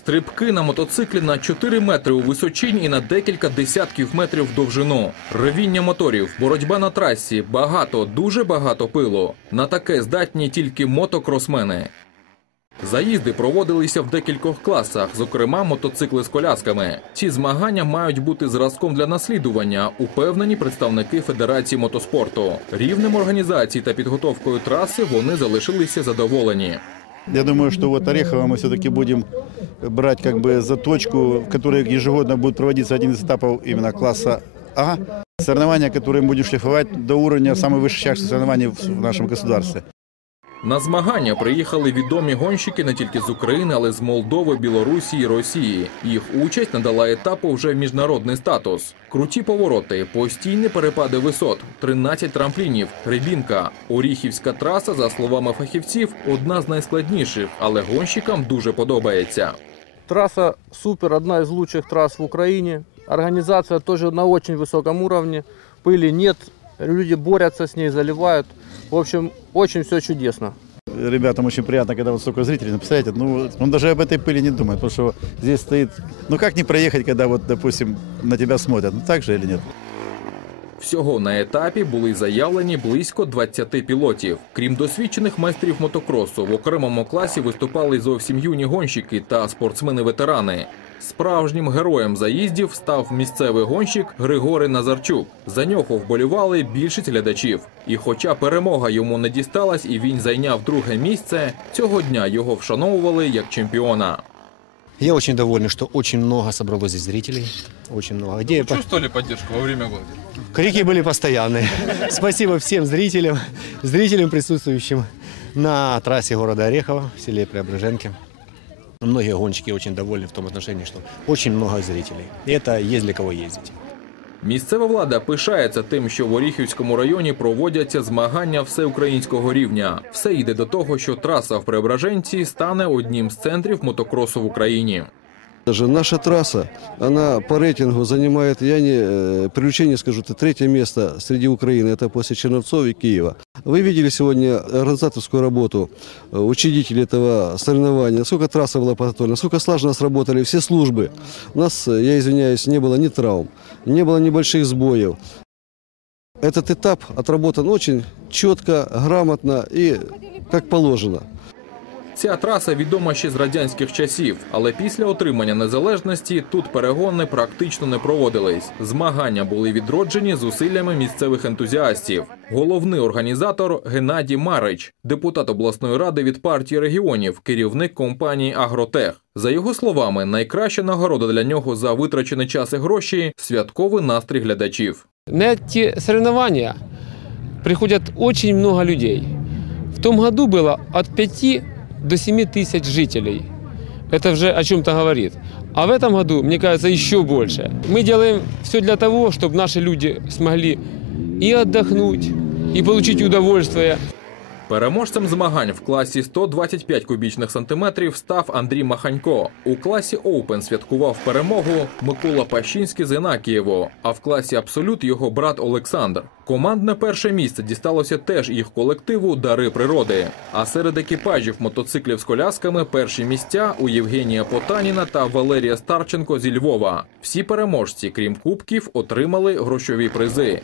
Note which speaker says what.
Speaker 1: Стрибки на мотоциклі на 4 метри у височинь і на декілька десятків метрів в довжину. Ревіння моторів, боротьба на трасі, багато, дуже багато пилу. На таке здатні тільки мотокросмени. Заїзди проводилися в декількох класах, зокрема мотоцикли з колясками. Ці змагання мають бути зразком для наслідування, упевнені представники Федерації мотоспорту. Рівнем організації та підготовкою траси вони залишилися задоволені.
Speaker 2: Я думаю, что вот Орехово мы все-таки будем брать как бы за точку, в которой ежегодно будет проводиться один из этапов именно класса А. Соревнования, которые мы будем шлифовать до уровня самых высших соревнований в в нашем государстве.
Speaker 1: На змагання приїхали відомі гонщики не тільки з України, але й з Молдови, Білорусі і Росії. Їх участь надала етапу вже міжнародний статус. Круті повороти, постійні перепади висот, 13 трамплінів, рибінка. Оріхівська траса, за словами фахівців, одна з найскладніших, але гонщикам дуже подобається.
Speaker 3: Трасса супер, одна из лучших трасс в Украине. Организация тоже на очень высоком уровне. Пыли нет, люди борются с ней, заливают. В общем, очень все чудесно.
Speaker 2: Ребятам очень приятно, когда вот столько зрителей. Представляете, ну, он даже об этой пыли не думает, потому что здесь стоит... Ну, как не проехать, когда вот, допустим, на тебя смотрят? Ну, так же или нет?
Speaker 1: Всього на етапі були заявлені близько 20 пілотів. Крім досвідчених майстрів мотокросу, в окремому класі виступали зовсім юні гонщики та спортсмени-ветерани. Справжнім героєм заїздів став місцевий гонщик Григорий Назарчук. За нього вболівали більшість глядачів. І хоча перемога йому не дісталась і він зайняв друге місце, цього дня його вшановували як чемпіона.
Speaker 4: Я очень доволен, что очень много собралось здесь зрителей. Очень много. Где по-
Speaker 5: Чувствовали поддержку во время гонки?
Speaker 4: Крики были постоянные. Спасибо всем зрителям, зрителям, присутствующим на трассе города Орехова в селе Преображенке. Многие гонщики очень довольны в том отношении, что очень много зрителей. И это есть для кого ездить.
Speaker 1: Місцева влада пишається тим, що в Оріхівському районі проводяться змагання всеукраїнського рівня. Все йде до того, що траса в Преображенці стане одним з центрів мотокросу в Україні.
Speaker 6: Даже наша трасса, она по рейтингу занимает, я не э, привлечение скажу, это третье место среди Украины, это после Черновцов и Киева. Вы видели сегодня организаторскую работу э, учредителей этого соревнования, насколько трасса была подготовлена, насколько слаженно сработали все службы. У нас, э, я извиняюсь, не было ни травм, не было небольших сбоев. Этот этап отработан очень четко, грамотно и как положено.
Speaker 1: Ця траса відома ще з радянських часів, але після отримання незалежності тут перегони практично не проводились. Змагання були відроджені зусиллями місцевих ентузіастів. Головний організатор Геннадій Марич, депутат обласної ради від партії регіонів, керівник компанії Агротех. За його словами, найкраща нагорода для нього за витрачений час і гроші святковий настрій глядачів.
Speaker 7: На эти соревнования приходят очень много людей. В том году было от 5 до 7 тысяч жителей. Это уже о чем-то говорит. А в этом году, мне кажется, еще больше. Мы делаем все для того, чтобы наши люди смогли и отдохнуть, и получить удовольствие.
Speaker 1: Переможцем змагань в класі 125 кубічних сантиметрів став Андрій Маханько. У класі Оупен святкував перемогу Микола Пащинський з Інакієво, а в класі Абсолют його брат Олександр. Командне перше місце дісталося теж їх колективу Дари природи. А серед екіпажів мотоциклів з колясками перші місця у Євгенія Потаніна та Валерія Старченко зі Львова. Всі переможці, крім кубків, отримали грошові призи.